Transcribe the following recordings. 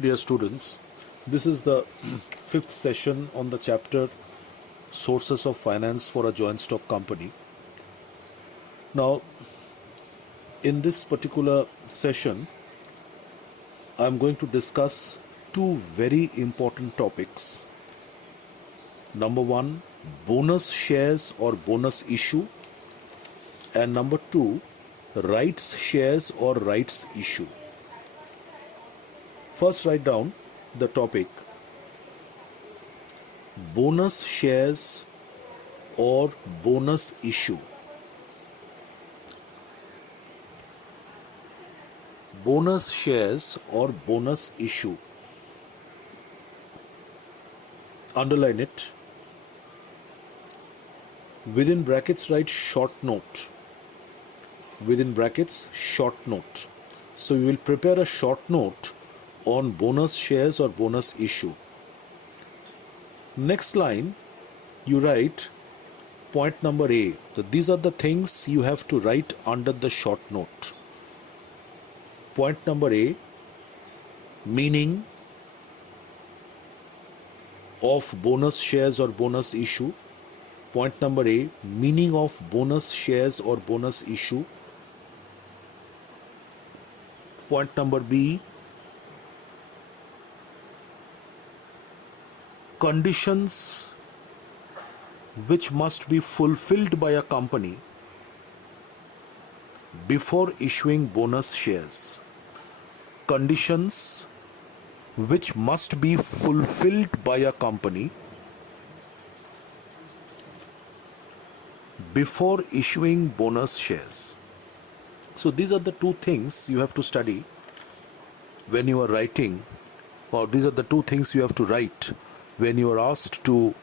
Dear students, this is the fifth session on the chapter Sources of Finance for a Joint Stock Company. Now, in this particular session, I am going to discuss two very important topics. Number one, bonus shares or bonus issue, and number two, rights shares or rights issue. First, write down the topic bonus shares or bonus issue. Bonus shares or bonus issue. Underline it. Within brackets, write short note. Within brackets, short note. So you will prepare a short note on bonus shares or bonus issue. Next line, you write point number A. So these are the things you have to write under the short note. Point number A, meaning of bonus shares or bonus issue. Point number A, meaning of bonus shares or bonus issue. Point number B, conditions which must be fulfilled by a company before issuing bonus shares. Conditions which must be fulfilled by a company before issuing bonus shares. So these are the two things you have to study when you are writing, or these are the two things you have to write when you are asked to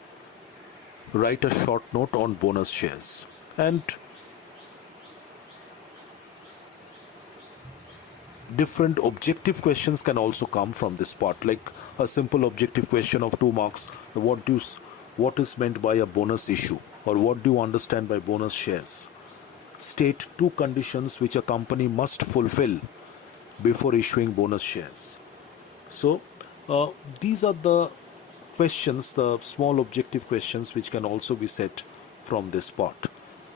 write a short note on bonus shares. And different objective questions can also come from this part, like a simple objective question of 2 marks. What is meant by a bonus issue, or what do you understand by bonus shares? State 2 conditions which a company must fulfill before issuing bonus shares. So these are the questions, the small objective questions which can also be set from this part.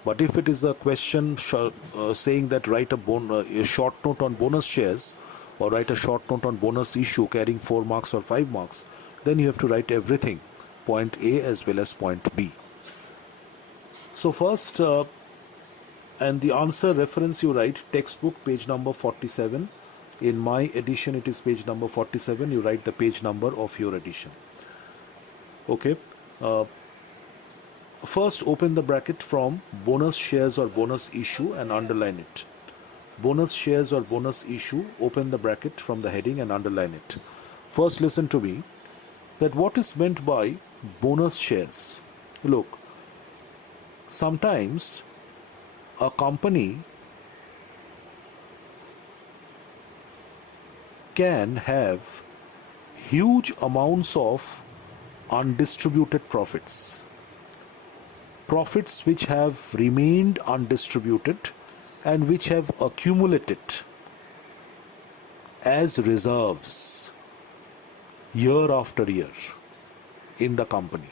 But if it is a question saying that write a short note on bonus shares, or write a short note on bonus issue carrying 4 marks or 5 marks, then you have to write everything, point A as well as point B. So first, and the answer reference you write textbook page number 47. In my edition it is page number 47. You write the page number of your edition. Okay. First, open the bracket from bonus shares or bonus issue and underline it. Bonus shares or bonus issue, open the bracket from the heading and underline it. First, listen to me, that what is meant by bonus shares. Look, sometimes a company can have huge amounts of undistributed profits. Profits which have remained undistributed and which have accumulated as reserves year after year in the company.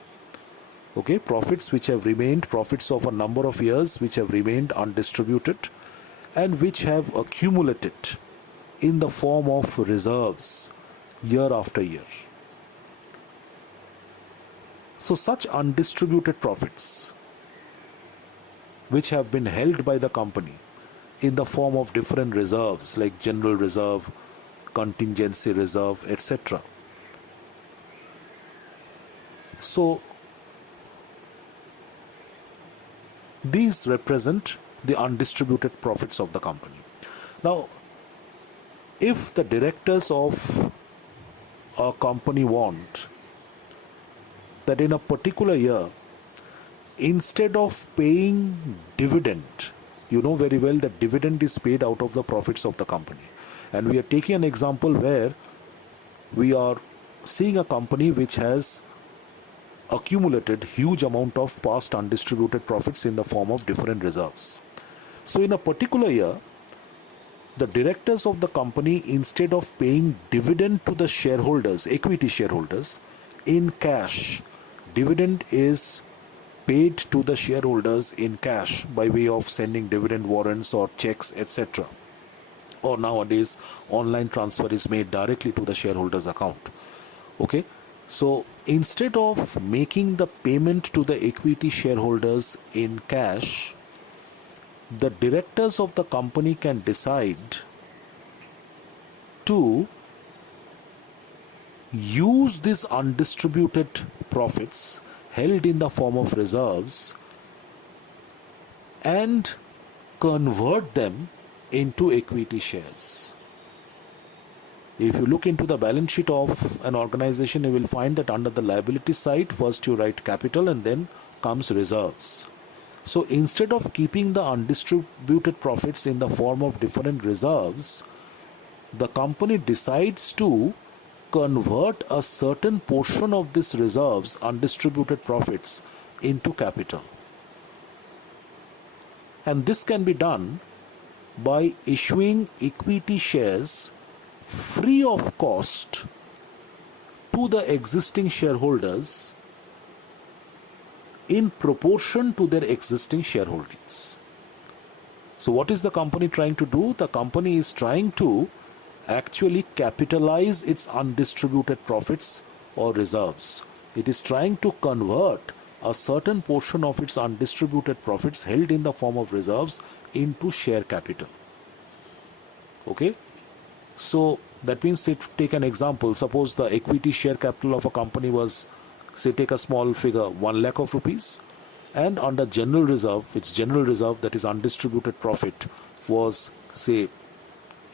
Okay, profits which have remained, profits of a number of years which have remained undistributed and which have accumulated in the form of reserves year after year. So such undistributed profits which have been held by the company in the form of different reserves like general reserve, contingency reserve, etc. So these represent the undistributed profits of the company. Now, if the directors of a company want that in a particular year, instead of paying dividend, you know very well that dividend is paid out of the profits of the company. And we are taking an example where we are seeing a company which has accumulated huge amount of past undistributed profits in the form of different reserves. So in a particular year, the directors of the company, instead of paying dividend to the shareholders, equity shareholders, in cash, dividend is paid to the shareholders in cash by way of sending dividend warrants or checks, etc. Or nowadays, online transfer is made directly to the shareholders' account. Okay, so instead of making the payment to the equity shareholders in cash, the directors of the company can decide to use these undistributed profits held in the form of reserves and convert them into equity shares. If you look into the balance sheet of an organization, you will find that under the liability side, first you write capital and then comes reserves. So instead of keeping the undistributed profits in the form of different reserves, the company decides to convert a certain portion of this reserves, undistributed profits, into capital. And this can be done by issuing equity shares free of cost to the existing shareholders in proportion to their existing shareholdings. So what is the company trying to do? The company is trying to actually capitalize its undistributed profits or reserves. It is trying to convert a certain portion of its undistributed profits held in the form of reserves into share capital. Okay? So that means, take an example. Suppose the equity share capital of a company was, say, take a small figure, 1 lakh of rupees, and under general reserve, its general reserve, that is undistributed profit, was, say,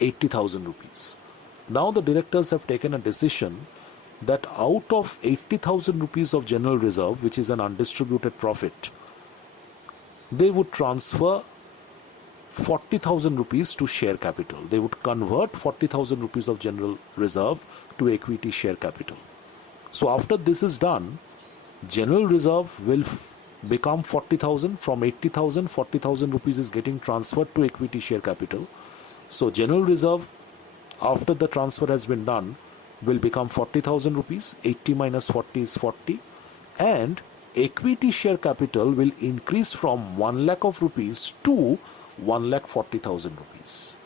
80,000 rupees. Now the directors have taken a decision that out of 80,000 rupees of general reserve, which is an undistributed profit, they would transfer 40,000 rupees to share capital. They would convert 40,000 rupees of general reserve to equity share capital. So after this is done, general reserve will become 40,000. From 80,000, 40,000 rupees is getting transferred to equity share capital. So general reserve, after the transfer has been done, will become 40,000 rupees. 80 minus 40 is 40. And equity share capital will increase from 1 lakh of rupees to 1,40,000 rupees.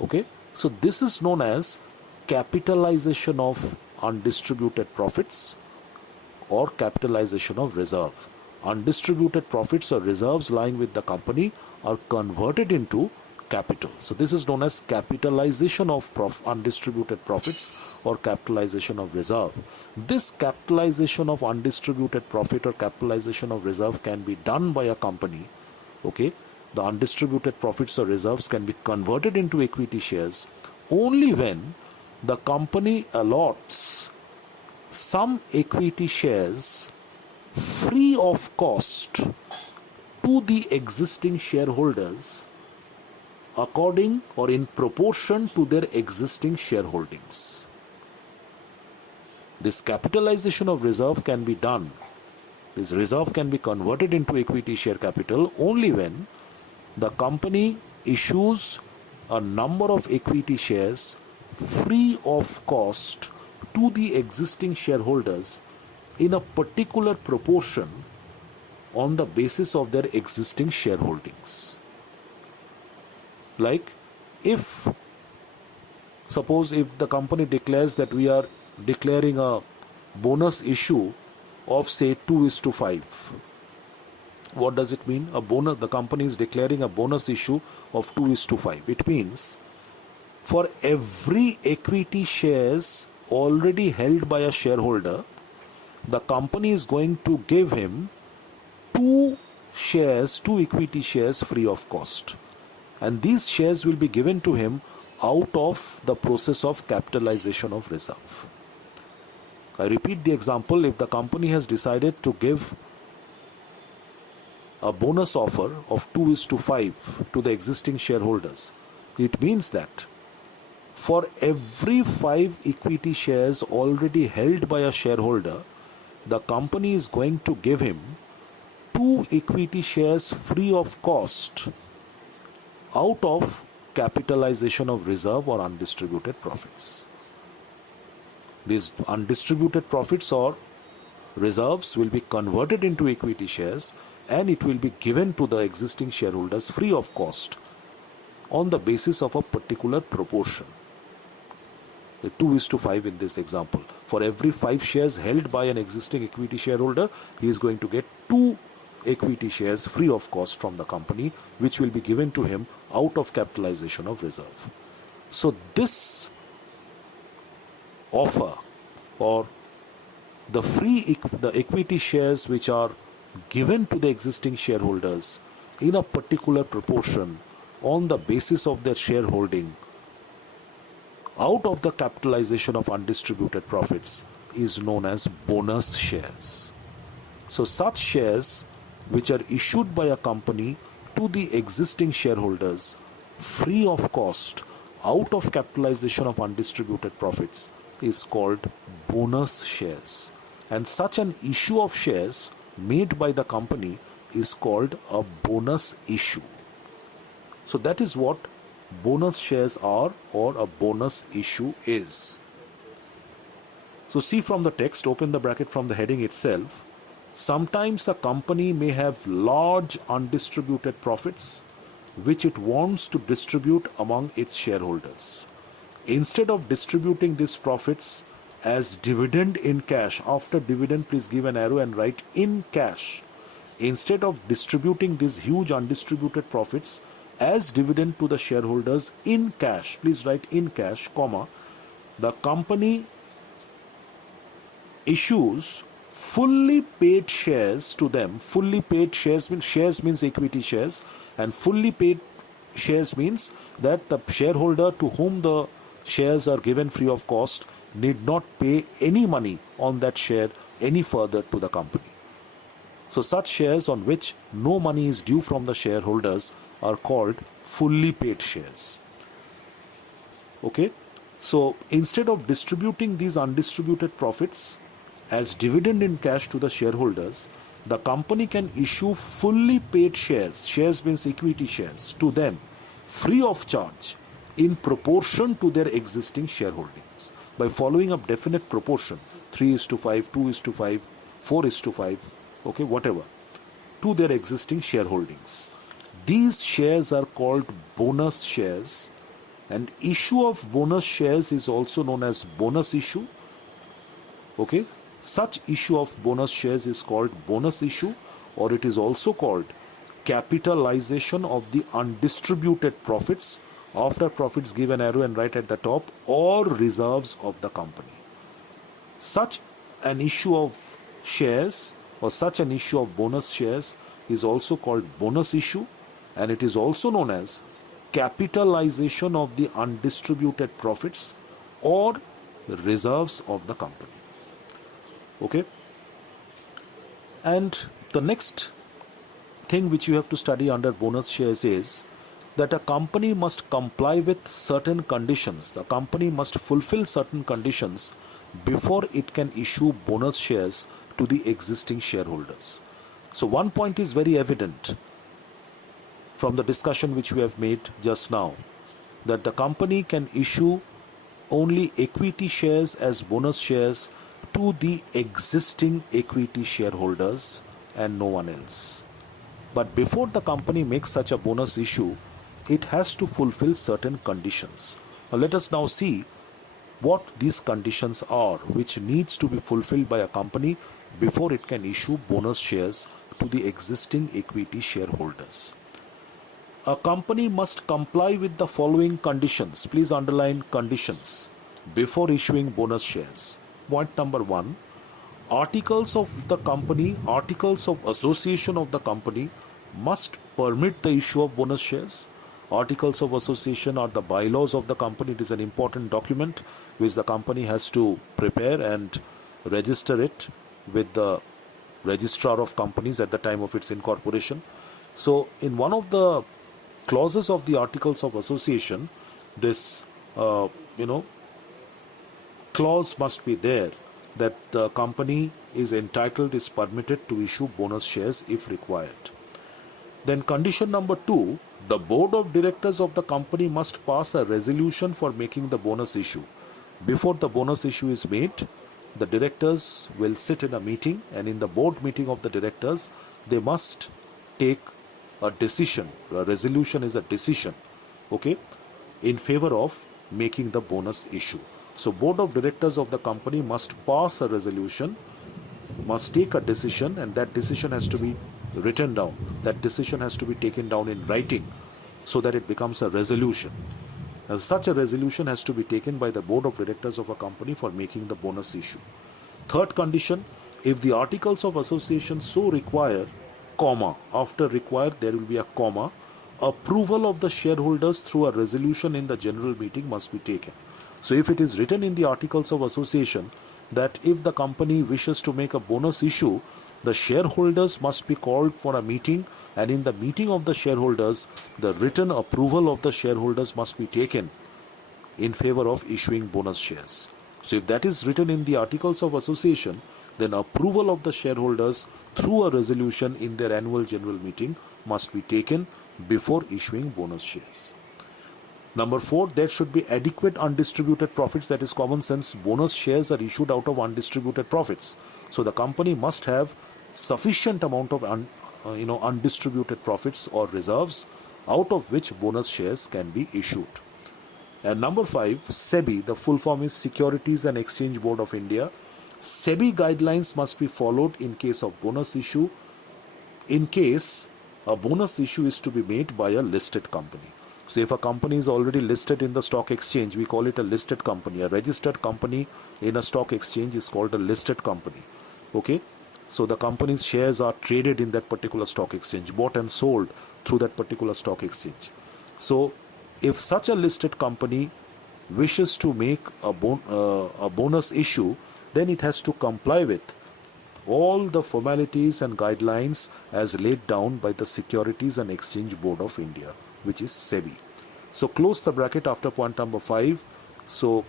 Okay, so this is known as capitalization of undistributed profits or capitalization of reserve. Undistributed profits or reserves lying with the company are converted into capital. So this is known as capitalization of undistributed profits or capitalization of reserve. This capitalization of undistributed profit or capitalization of reserve can be done by a company. Okay, the undistributed profits or reserves can be converted into equity shares only when the company allots some equity shares free of cost to the existing shareholders according or in proportion to their existing shareholdings. This capitalization of reserve can be done. This reserve can be converted into equity share capital only when the company issues a number of equity shares free of cost to the existing shareholders in a particular proportion on the basis of their existing shareholdings. Like, suppose if the company declares that we are declaring a bonus issue of, say, 2:5. What does it mean? The company is declaring a bonus issue of 2:5. It means for every equity shares already held by a shareholder, the company is going to give him two equity shares free of cost. And these shares will be given to him out of the process of capitalization of reserve. I repeat the example. If the company has decided to give a bonus offer of 2:5 to the existing shareholders, it means that for every 5 equity shares already held by a shareholder, the company is going to give him 2 equity shares free of cost out of capitalization of reserve or undistributed profits. These undistributed profits or reserves will be converted into equity shares and it will be given to the existing shareholders free of cost on the basis of a particular proportion. 2:5 in this example. For every 5 shares held by an existing equity shareholder, he is going to get 2 equity shares free of cost from the company, which will be given to him out of capitalization of reserve. So this offer or the equity shares which are given to the existing shareholders in a particular proportion on the basis of their shareholding out of the capitalization of undistributed profits is known as bonus shares. So such shares which are issued by a company to the existing shareholders free of cost out of capitalization of undistributed profits is called bonus shares. And such an issue of shares made by the company is called a bonus issue. So that is what bonus shares are or a bonus issue is. So see from the text, open the bracket from the heading itself. Sometimes a company may have large undistributed profits which it wants to distribute among its shareholders. Instead of distributing these profits as dividend in cash, after dividend please give an arrow and write in cash. Instead of distributing these huge undistributed profits as dividend to the shareholders in cash, please write in cash, comma, the company issues fully paid shares to them. Fully paid shares means equity shares, and fully paid shares means that the shareholder to whom the shares are given free of cost need not pay any money on that share any further to the company. So such shares on which no money is due from the shareholders are called fully paid shares. Okay, so instead of distributing these undistributed profits as dividend in cash to the shareholders, the company can issue fully paid shares, shares means equity shares, to them free of charge in proportion to their existing shareholdings by following a definite proportion, 3:5, 2:5, 4:5, okay, whatever, to their existing shareholdings. These shares are called bonus shares, and issue of bonus shares is also known as bonus issue. Okay, such issue of bonus shares is called bonus issue, or it is also called capitalization of the undistributed profits. After profits, give an arrow and write at the top, or reserves of the company. Such an issue of shares or such an issue of bonus shares is also called bonus issue, and it is also known as capitalization of the undistributed profits or reserves of the company. Okay, and the next thing which you have to study under bonus shares is that a company must comply with certain conditions. The company must fulfill certain conditions before it can issue bonus shares to the existing shareholders. So one point is very evident from the discussion which we have made just now, that the company can issue only equity shares as bonus shares to the existing equity shareholders and no one else. But before the company makes such a bonus issue, it has to fulfill certain conditions. Now let us now see what these conditions are which needs to be fulfilled by a company before it can issue bonus shares to the existing equity shareholders. A company must comply with the following conditions. Please underline conditions before issuing bonus shares. Point number 1, articles of the company, articles of association of the company must permit the issue of bonus shares. Articles of association are the bylaws of the company. It is an important document which the company has to prepare and register it with the registrar of companies at the time of its incorporation. So in one of the clauses of the articles of association, this clause must be there that the company is entitled, is permitted to issue bonus shares if required. Then condition number 2, The board of directors of the company must pass a resolution for making the bonus issue. Before the bonus issue is made, the directors will sit in a meeting, and in the board meeting of the directors, they must take a decision. A resolution is a decision, okay, in favor of making the bonus issue. So board of directors of the company must pass a resolution, must take a decision, and that decision has to be written down. That decision has to be taken down in writing so that it becomes a resolution. Now, such a resolution has to be taken by the board of directors of a company for making the bonus issue. Third condition, if the articles of association so require, comma, after require there will be a comma, approval of the shareholders through a resolution in the general meeting must be taken. So if it is written in the articles of association that if the company wishes to make a bonus issue, the shareholders must be called for a meeting, and in the meeting of the shareholders, the written approval of the shareholders must be taken in favor of issuing bonus shares. So if that is written in the articles of association, then approval of the shareholders through a resolution in their annual general meeting must be taken before issuing bonus shares. Number 4, there should be adequate undistributed profits. That is common sense. Bonus shares are issued out of undistributed profits. So the company must have sufficient amount of undistributed profits or reserves out of which bonus shares can be issued. And number 5, SEBI, the full form is Securities and Exchange Board of India. SEBI guidelines must be followed in case of bonus issue, in case a bonus issue is to be made by a listed company. So if a company is already listed in the stock exchange, we call it a listed company. A registered company in a stock exchange is called a listed company. Okay? So the company's shares are traded in that particular stock exchange, bought and sold through that particular stock exchange. So if such a listed company wishes to make a bonus issue, then it has to comply with all the formalities and guidelines as laid down by the Securities and Exchange Board of India, which is SEBI. So close the bracket after point number 5. So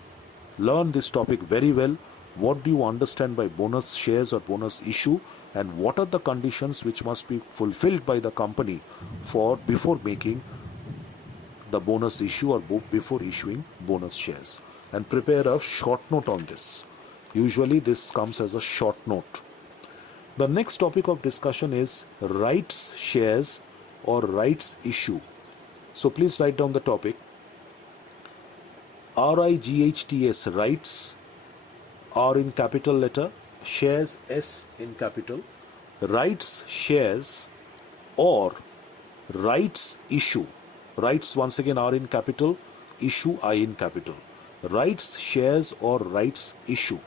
learn this topic very well. What do you understand by bonus shares or bonus issue, and what are the conditions which must be fulfilled by the company before making the bonus issue or before issuing bonus shares? And prepare a short note on this. Usually this comes as a short note. The next topic of discussion is rights shares or rights issue. So please write down the topic. RIGHTS, rights, R in capital letter, shares S in capital, rights shares or rights issue. Rights once again R in capital, issue I in capital. Rights shares or rights issue.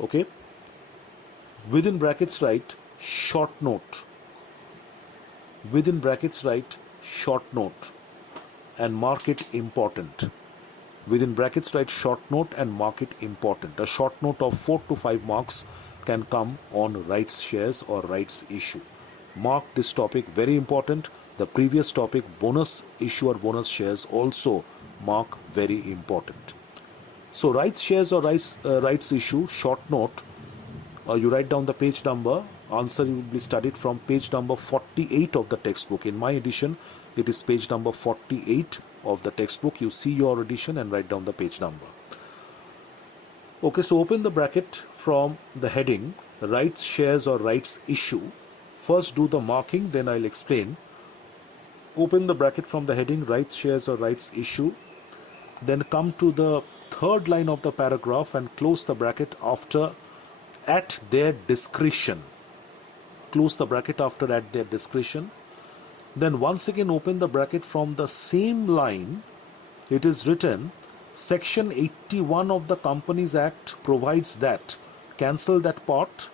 Okay? Within brackets write short note. Within brackets write short note and mark it important. Within brackets write short note and mark it important. A short note of 4 to 5 marks can come on rights shares or rights issue. Mark this topic very important. The previous topic, bonus issue or bonus shares, also mark very important. So rights shares or rights issue, short note, you write down the page number. Answer will be studied from page number 48 of the textbook. In my edition, it is page number 48 of the textbook. You see your edition and write down the page number. Okay, so open the bracket from the heading rights shares or rights issue. First do the marking, then I'll explain. Open the bracket from the heading rights shares or rights issue. Then come to the third line of the paragraph and close the bracket after at their discretion. Close the bracket after at their discretion. Then once again open the bracket from the same line. It is written, Section 81 of the Companies Act provides that, cancel that part,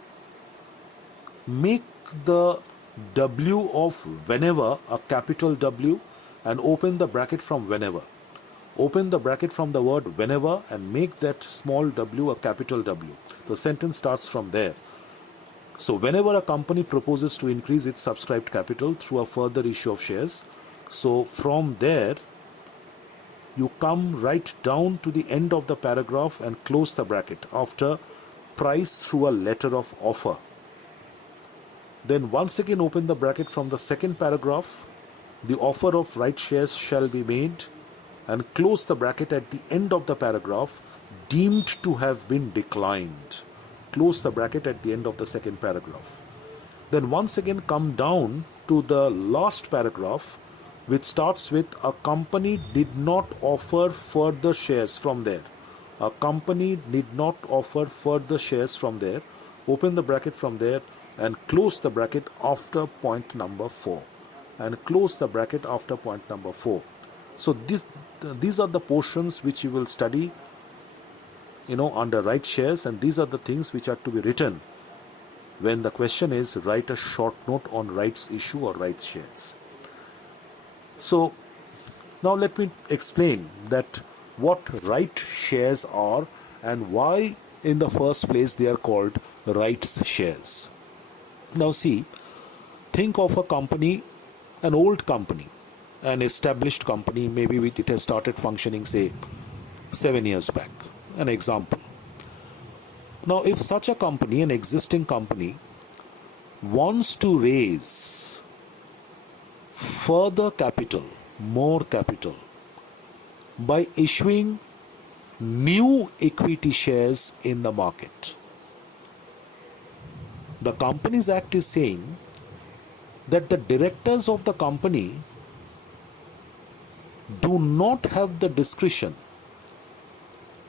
make the W of whenever a capital W and open the bracket from whenever. Open the bracket from the word whenever and make that small w a capital W. The sentence starts from there. So whenever a company proposes to increase its subscribed capital through a further issue of shares, so from there you come right down to the end of the paragraph and close the bracket after price through a letter of offer. Then once again open the bracket from the second paragraph the offer of right shares shall be made, and close the bracket at the end of the paragraph, deemed to have been declined. Close the bracket at the end of the second paragraph. Then once again come down to the last paragraph, which starts with a company did not offer further shares from there. A company did not offer further shares from there. Open the bracket from there and close the bracket after point number 4. And close the bracket after point number 4. So these are the portions which you will study, under right shares, and these are the things which are to be written when the question is write a short note on rights issue or rights shares. So now let me explain that what right shares are and why in the first place they are called rights shares. Now see, think of a company, an old company, an established company, maybe it has started functioning say 7 years back, an example. Now if such a company, an existing company, wants to raise further capital, more capital, by issuing new equity shares in the market. The Companies Act is saying that the directors of the company do not have the discretion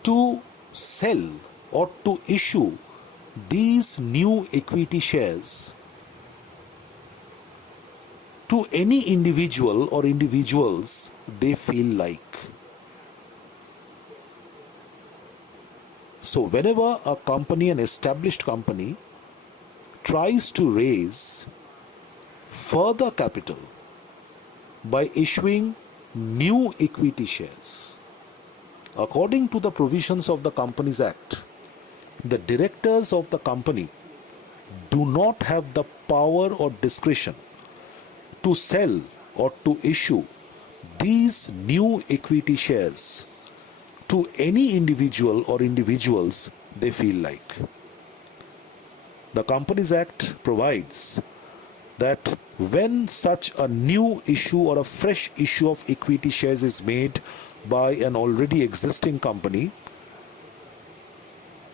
to sell or to issue these new equity shares to any individual or individuals they feel like. So whenever a company, an established company, tries to raise further capital by issuing new equity shares, according to the provisions of the Companies Act, the directors of the company do not have the power or discretion to sell or to issue these new equity shares to any individual or individuals they feel like. The Companies Act provides that when such a new issue or a fresh issue of equity shares is made by an already existing company,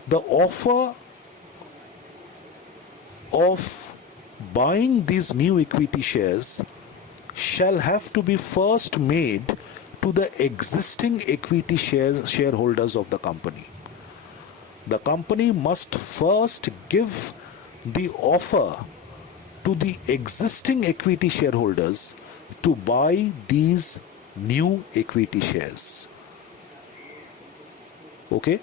the offer of buying these new equity shares shall have to be first made to the existing equity shareholders of the company. The company must first give the offer to the existing equity shareholders to buy these new equity shares. Okay?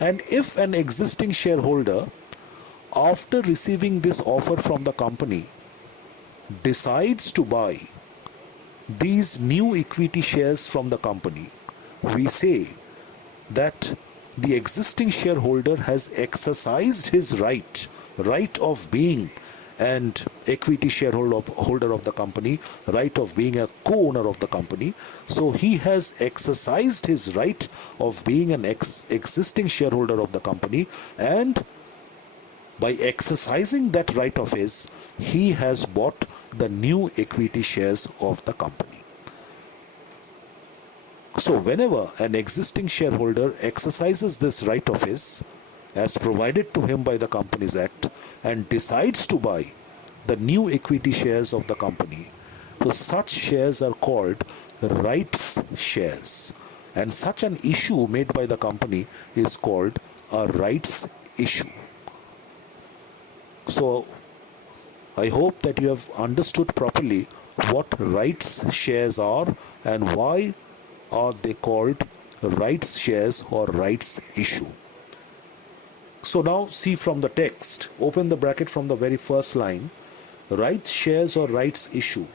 And if an existing shareholder, after receiving this offer from the company, decides to buy these new equity shares from the company, we say that the existing shareholder has exercised his right of being an equity shareholder of the company, right of being a co-owner of the company. So he has exercised his right of being an existing shareholder of the company, and by exercising that right of his, he has bought the new equity shares of the company. So whenever an existing shareholder exercises this right of his, as provided to him by the Companies Act, and decides to buy the new equity shares of the company, so such shares are called rights shares. And such an issue made by the company is called a rights issue. So I hope that you have understood properly what rights shares are and why are they called rights shares or rights issue. So now see from the text, open the bracket from the very first line, rights shares or rights issue.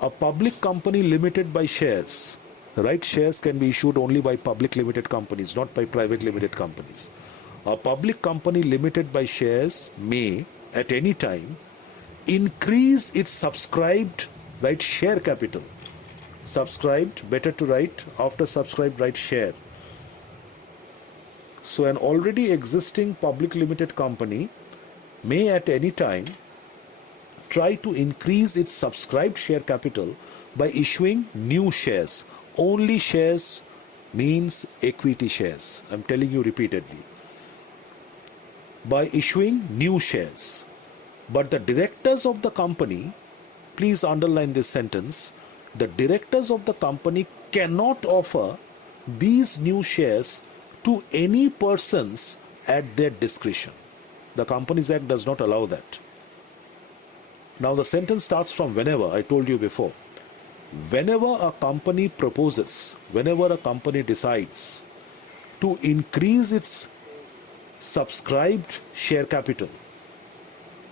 A public company limited by shares. Rights shares can be issued only by public limited companies, not by private limited companies. A public company limited by shares may, at any time, increase its subscribed share capital. Subscribed, better to write, after subscribed write share. So an already existing public limited company may at any time try to increase its subscribed share capital by issuing new shares. Only shares means equity shares. I'm telling you repeatedly. By issuing new shares. But the directors of the company, please underline this sentence, the directors of the company cannot offer these new shares to any persons at their discretion. The Companies Act does not allow that. Now the sentence starts from whenever, I told you before. Whenever a company proposes, whenever a company decides to increase its subscribed share capital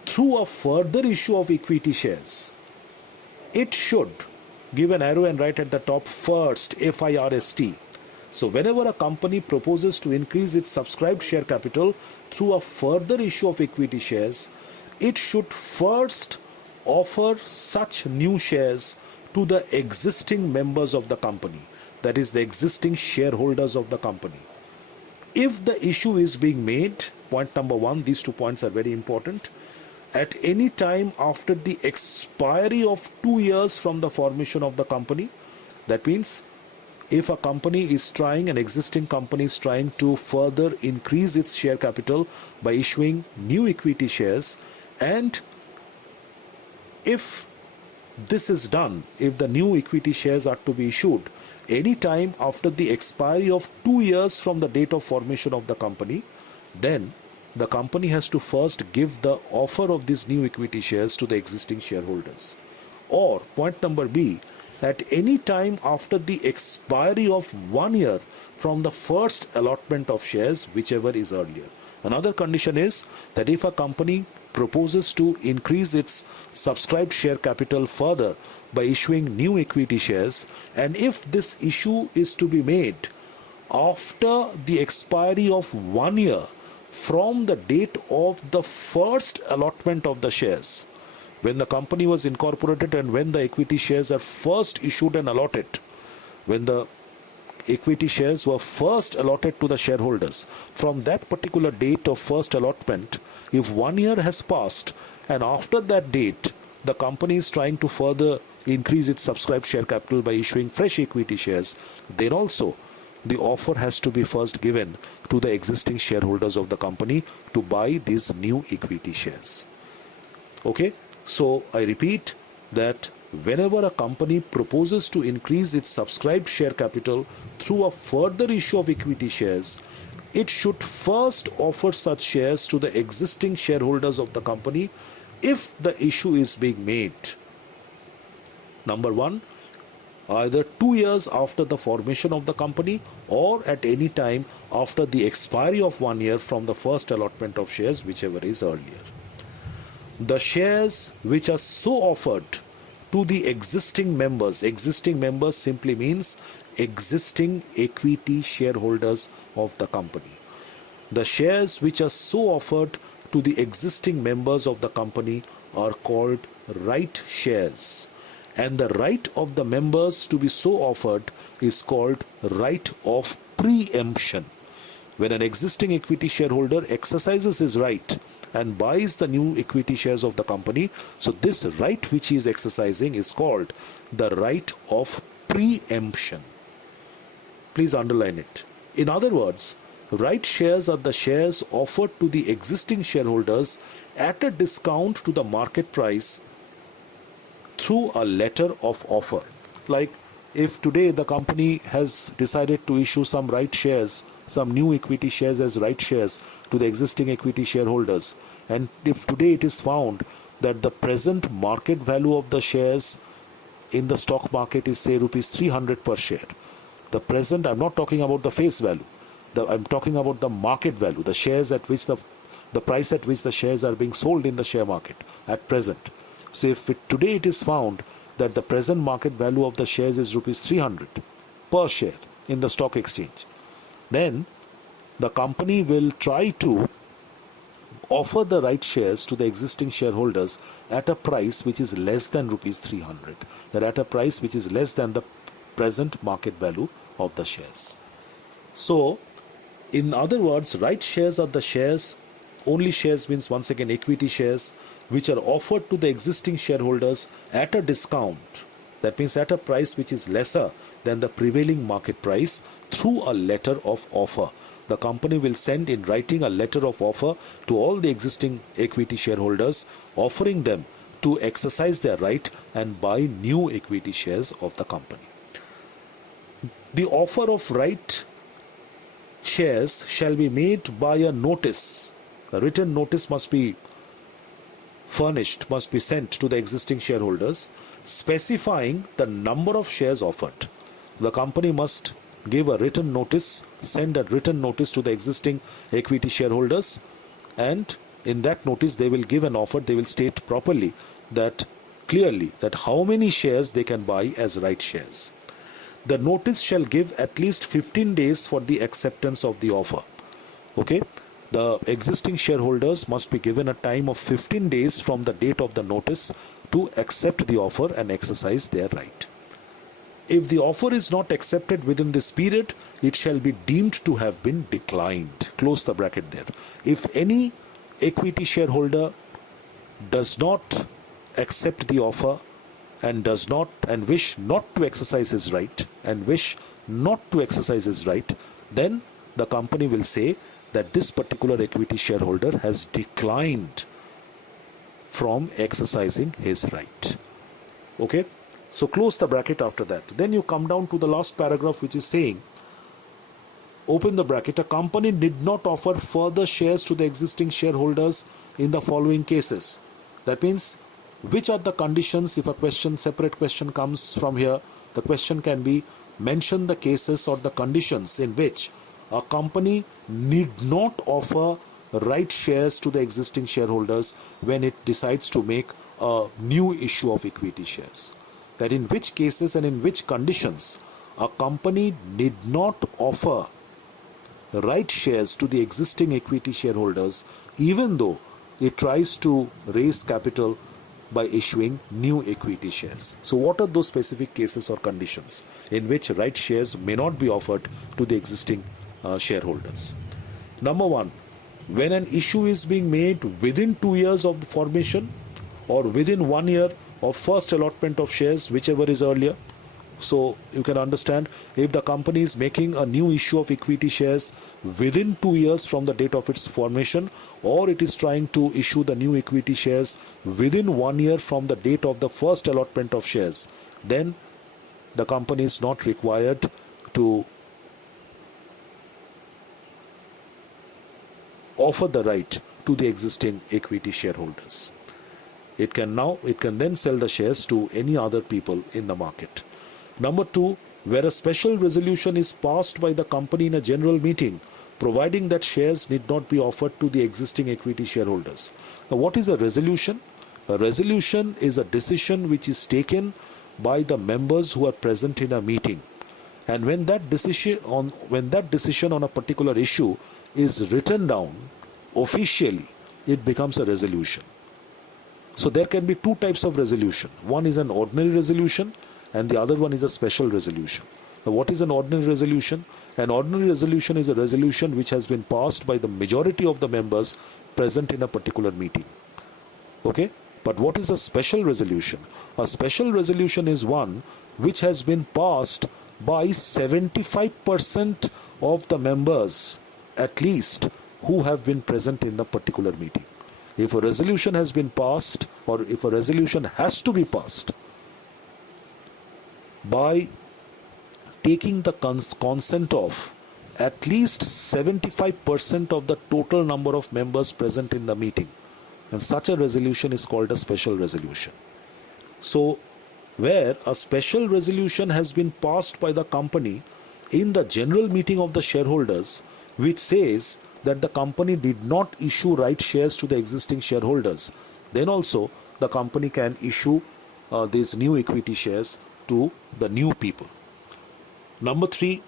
through a further issue of equity shares, it should give an arrow and write at the top first, FIRST. So whenever a company proposes to increase its subscribed share capital through a further issue of equity shares, it should first offer such new shares to the existing members of the company, that is the existing shareholders of the company. If the issue is being made, point number one, these 2 points are very important, at any time after the expiry of 2 years from the formation of the company. That means if a company is trying, an existing company is trying to further increase its share capital by issuing new equity shares, and if this is done, if the new equity shares are to be issued any time after the expiry of 2 years from the date of formation of the company, then the company has to first give the offer of these new equity shares to the existing shareholders. Or point number B, at any time after the expiry of 1 year from the first allotment of shares, whichever is earlier. Another condition is that if a company proposes to increase its subscribed share capital further by issuing new equity shares, and if this issue is to be made after the expiry of 1 year from the date of the first allotment of the shares, when the company was incorporated and when the equity shares are first issued and allotted, when the equity shares were first allotted to the shareholders, from that particular date of first allotment, if 1 year has passed and after that date the company is trying to further increase its subscribed share capital by issuing fresh equity shares, then also the offer has to be first given to the existing shareholders of the company to buy these new equity shares. Okay, so I repeat that whenever a company proposes to increase its subscribed share capital through a further issue of equity shares, it should first offer such shares to the existing shareholders of the company if the issue is being made. Number one, either 2 years after the formation of the company or at any time after the expiry of 1 year from the first allotment of shares, whichever is earlier. The shares which are so offered to the existing members simply means existing equity shareholders of the company. The shares which are so offered to the existing members of the company are called right shares, and the right of the members to be so offered is called right of preemption. When an existing equity shareholder exercises his right and buys the new equity shares of the company, so this right which he is exercising is called the right of preemption. Please underline it. In other words, right shares are the shares offered to the existing shareholders at a discount to the market price through a letter of offer. Like if today the company has decided to issue some right shares, some new equity shares as right shares to the existing equity shareholders, and if today it is found that the present market value of the shares in the stock market is say rupees 300 per share, the present, I'm not talking about the face value, I'm talking about the market value, the shares at which the price at which the shares are being sold in the share market at present. So if today it is found that the present market value of the shares is rupees 300 per share in the stock exchange, then the company will try to offer the right shares to the existing shareholders at a price which is less than rupees 300, that at a price which is less than the present market value of the shares. So in other words, right shares are the shares, only shares means once again equity shares which are offered to the existing shareholders at a discount, that means at a price which is lesser than the prevailing market price, through a letter of offer. The company will send in writing a letter of offer to all the existing equity shareholders, offering them to exercise their right and buy new equity shares of the company. The offer of right shares shall be made by a notice. A written notice must be furnished, must be sent to the existing shareholders, specifying the number of shares offered. The company must give a written notice, send a written notice to the existing equity shareholders, and in that notice they will give an offer. They will state properly that clearly that how many shares they can buy as right shares. The notice shall give at least 15 days for the acceptance of the offer. Okay, the existing shareholders must be given a time of 15 days from the date of the notice to accept the offer and exercise their right. If the offer is not accepted within this period, it shall be deemed to have been declined. Close the bracket there. If any equity shareholder does not accept the offer and wish not to exercise his right, then the company will say that this particular equity shareholder has declined from exercising his right. Okay, so close the bracket after that. Then you come down to the last paragraph, which is saying, open the bracket, a company did not offer further shares to the existing shareholders in the following cases. That means, which are the conditions? If a separate question comes from here, the question can be, mention the cases or the conditions in which a company need not offer right shares to the existing shareholders when it decides to make a new issue of equity shares. That in which cases and in which conditions a company need not offer right shares to the existing equity shareholders, even though it tries to raise capital by issuing new equity shares. So what are those specific cases or conditions in which right shares may not be offered to the existing shareholders? Number one, when an issue is being made within 2 years of the formation or within 1 year of first allotment of shares, whichever is earlier. So you can understand, if the company is making a new issue of equity shares within 2 years from the date of its formation, or it is trying to issue the new equity shares within 1 year from the date of the first allotment of shares, then the company is not required to offer the right to the existing equity shareholders. It can then sell the shares to any other people in the market. Number two, where a special resolution is passed by the company in a general meeting, providing that shares need not be offered to the existing equity shareholders. Now, what is a resolution? A resolution is a decision which is taken by the members who are present in a meeting. And when that decision on a particular issue is written down officially, it becomes a resolution. So there can be two types of resolution. One is an ordinary resolution and the other one is a special resolution. Now, what is an ordinary resolution? An ordinary resolution is a resolution which has been passed by the majority of the members present in a particular meeting. Okay? But what is a special resolution? A special resolution is one which has been passed by 75% of the members, at least, who have been present in the particular meeting. If a resolution has been passed, or if a resolution has to be passed by taking the consent of at least 75% of the total number of members present in the meeting, and such a resolution is called a special resolution. So, where a special resolution has been passed by the company in the general meeting of the shareholders, which says that the company did not issue right shares to the existing shareholders, then also the company can issue these new equity shares to the new people. Number three,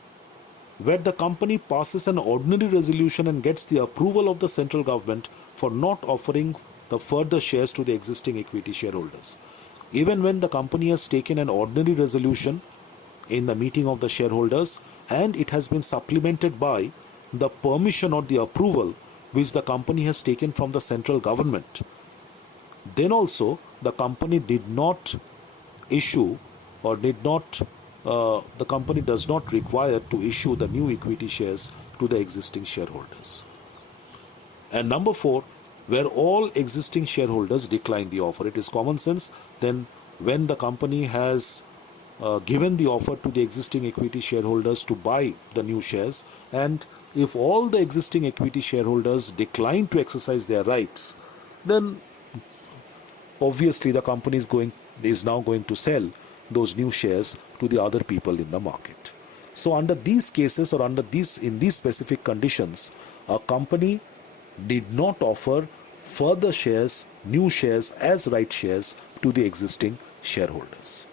where the company passes an ordinary resolution and gets the approval of the central government for not offering the further shares to the existing equity shareholders. Even when the company has taken an ordinary resolution in the meeting of the shareholders and it has been supplemented by the permission or the approval which the company has taken from the central government, then also the company did not issue or the company does not require to issue the new equity shares to the existing shareholders. And number 4, where all existing shareholders decline the offer. It is common sense. Then when the company has given the offer to the existing equity shareholders to buy the new shares, and if all the existing equity shareholders decline to exercise their rights, then obviously the company is now going to sell those new shares to the other people in the market. So under these cases, or in these specific conditions, a company did not offer further shares, new shares as right shares to the existing shareholders.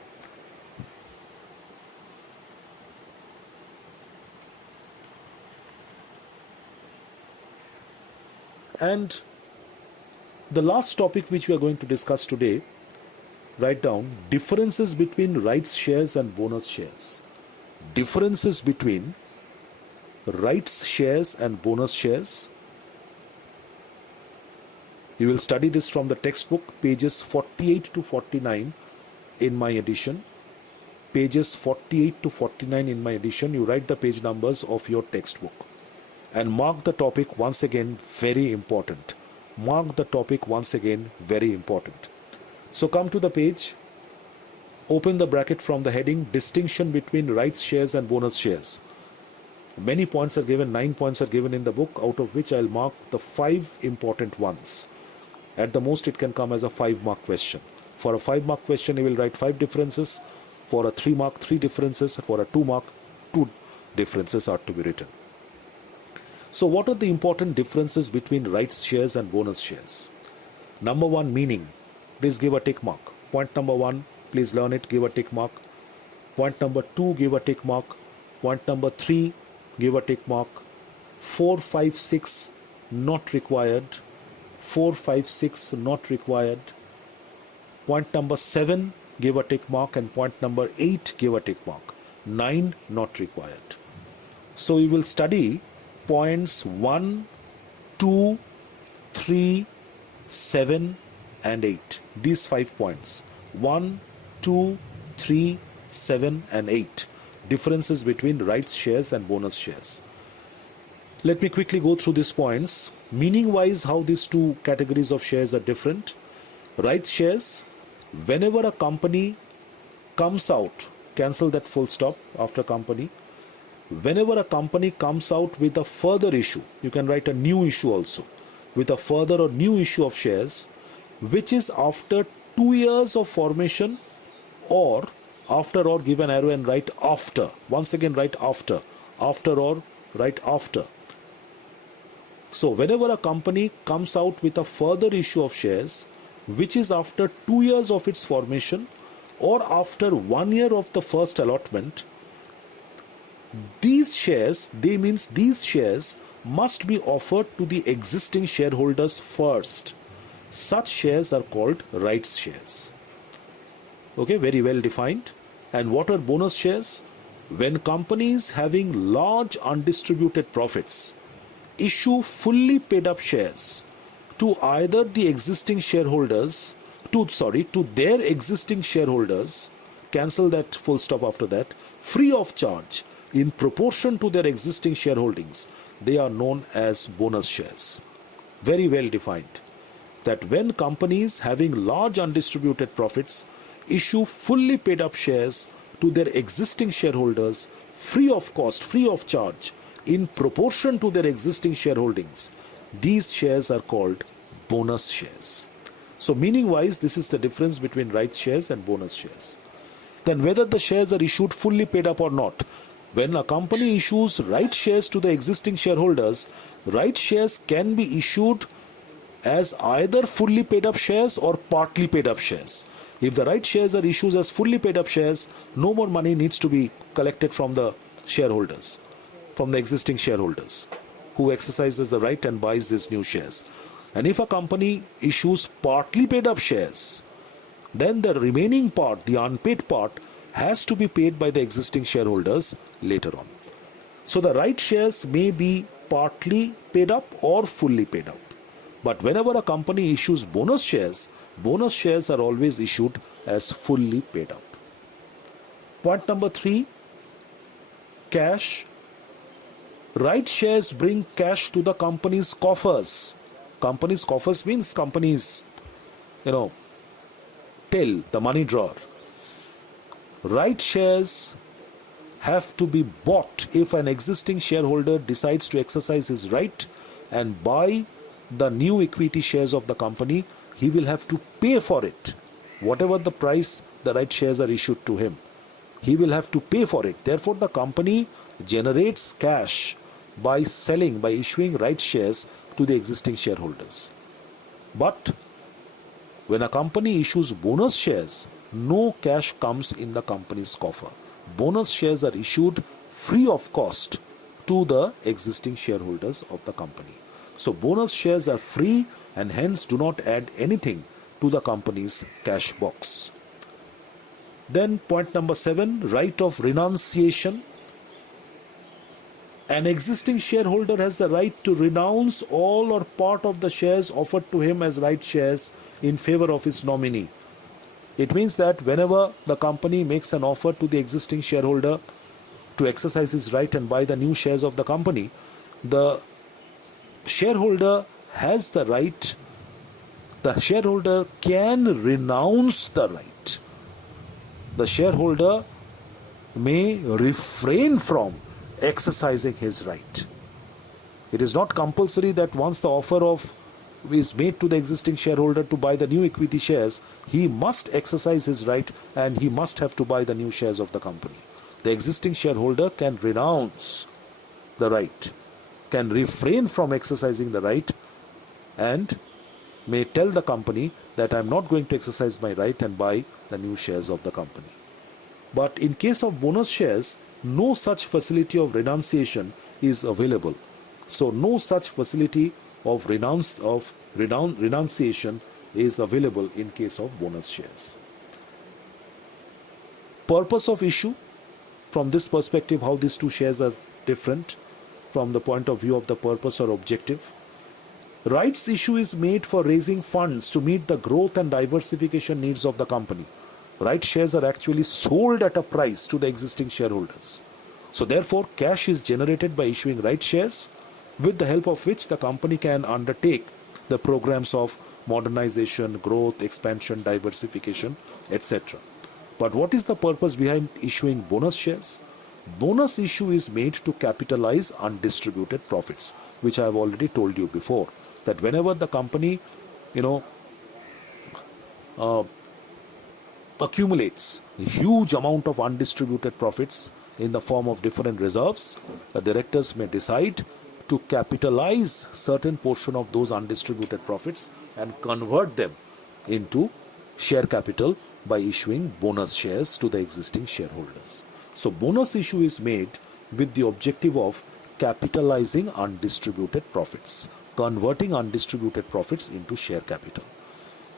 And the last topic which we are going to discuss today, write down differences between rights shares and bonus shares. Differences between rights shares and bonus shares. You will study this from the textbook, pages 48 to 49 in my edition. Pages 48 to 49 in my edition. You write the page numbers of your textbook. And mark the topic once again, very important. Mark the topic once again, very important. So come to the page, open the bracket from the heading, distinction between rights shares and bonus shares. Many points are given, 9 points are given in the book, out of which I'll mark the 5 important ones. At the most, it can come as a 5-mark question. For a 5-mark question, you will write 5 differences. For a 3-mark, 3 differences. For a 2-mark, 2 differences are to be written. So what are the important differences between rights shares and bonus shares? Number 1, meaning. Please give a tick mark. Point number 1, please learn it, give a tick mark. Point number 2, give a tick mark. Point number 3, give a tick mark. 4, 5, 6, not required. 4, 5, 6, not required. Point number 7, give a tick mark. And point number 8, give a tick mark. 9, not required. So we will study points 1, 2, 3, 7, and 8. These 5 points. 1, 2, 3, 7, and 8. Differences between rights shares and bonus shares. Let me quickly go through these points. Meaning wise, how these 2 categories of shares are different. Rights shares, whenever a company comes out, cancel that full stop after company. Whenever a company comes out with a further issue, you can write a new issue also, with a further or new issue of shares, which is after 2 years of formation, or after, or give an arrow and write after. Once again write after. After or write after. So whenever a company comes out with a further issue of shares, which is after 2 years of its formation, or after 1 year of the first allotment, these shares must be offered to the existing shareholders first. Such shares are called rights shares. Okay, very well defined. And what are bonus shares? When companies having large undistributed profits issue fully paid up shares to either the existing shareholders, to their existing shareholders, cancel that full stop after that, free of charge in proportion to their existing shareholdings, they are known as bonus shares. Very well defined. That when companies having large undistributed profits issue fully paid up shares to their existing shareholders free of cost, free of charge, in proportion to their existing shareholdings, these shares are called bonus shares. So meaning wise, this is the difference between rights shares and bonus shares. Then whether the shares are issued fully paid up or not, when a company issues rights shares to the existing shareholders, rights shares can be issued as either fully paid up shares or partly paid up shares. If the right shares are issued as fully paid up shares, no more money needs to be collected from the shareholders, from the existing shareholders who exercises the right and buys these new shares. And if a company issues partly paid up shares, then the remaining part, the unpaid part, has to be paid by the existing shareholders later on. So the right shares may be partly paid up or fully paid up. But whenever a company issues bonus shares are always issued as fully paid up. Point number 3, cash. Right shares bring cash to the company's coffers. Company's coffers means company's, till, the money drawer. Right shares have to be bought if an existing shareholder decides to exercise his right and buy the new equity shares of the company. He will have to pay for it. Whatever the price the right shares are issued to him, he will have to pay for it. Therefore, the company generates cash by issuing right shares to the existing shareholders. But when a company issues bonus shares, no cash comes in the company's coffer. Bonus shares are issued free of cost to the existing shareholders of the company. So bonus shares are free and hence do not add anything to the company's cash box. Then point number 7, right of renunciation. An existing shareholder has the right to renounce all or part of the shares offered to him as right shares in favor of his nominee. It means that whenever the company makes an offer to the existing shareholder to exercise his right and buy the new shares of the company, the shareholder has the right, the shareholder can renounce the right. The shareholder may refrain from exercising his right. It is not compulsory that once the offer is made to the existing shareholder to buy the new equity shares, he must exercise his right and he must have to buy the new shares of the company. The existing shareholder can renounce the right, can refrain from exercising the right, and may tell the company that I am not going to exercise my right and buy the new shares of the company. But in case of bonus shares, no such facility of renunciation is available. So no such facility of renunciation is available in case of bonus shares. Purpose of issue. From this perspective, how these two shares are different from the point of view of the purpose or objective. Rights issue is made for raising funds to meet the growth and diversification needs of the company. Right shares are actually sold at a price to the existing shareholders. So therefore, cash is generated by issuing right shares, with the help of which the company can undertake the programs of modernization, growth, expansion, diversification, etc. But what is the purpose behind issuing bonus shares? Bonus issue is made to capitalize undistributed profits, which I have already told you before, that whenever the company, accumulates a huge amount of undistributed profits in the form of different reserves, the directors may decide to capitalize certain portion of those undistributed profits and convert them into share capital by issuing bonus shares to the existing shareholders. So bonus issue is made with the objective of capitalizing undistributed profits, converting undistributed profits into share capital.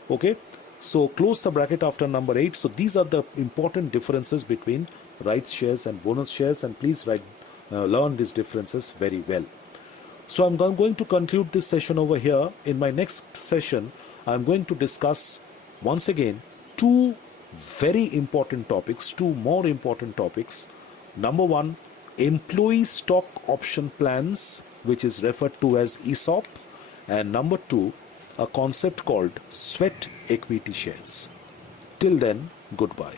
Okay, so close the bracket after number 8. So these are the important differences between rights shares and bonus shares, and please learn these differences very well. So I'm going to conclude this session over here. In my next session, I'm going to discuss once again two very important topics, two more important topics. Number 1, employee stock option plans, which is referred to as ESOP, and number 2, a concept called sweat equity shares. Till then, goodbye.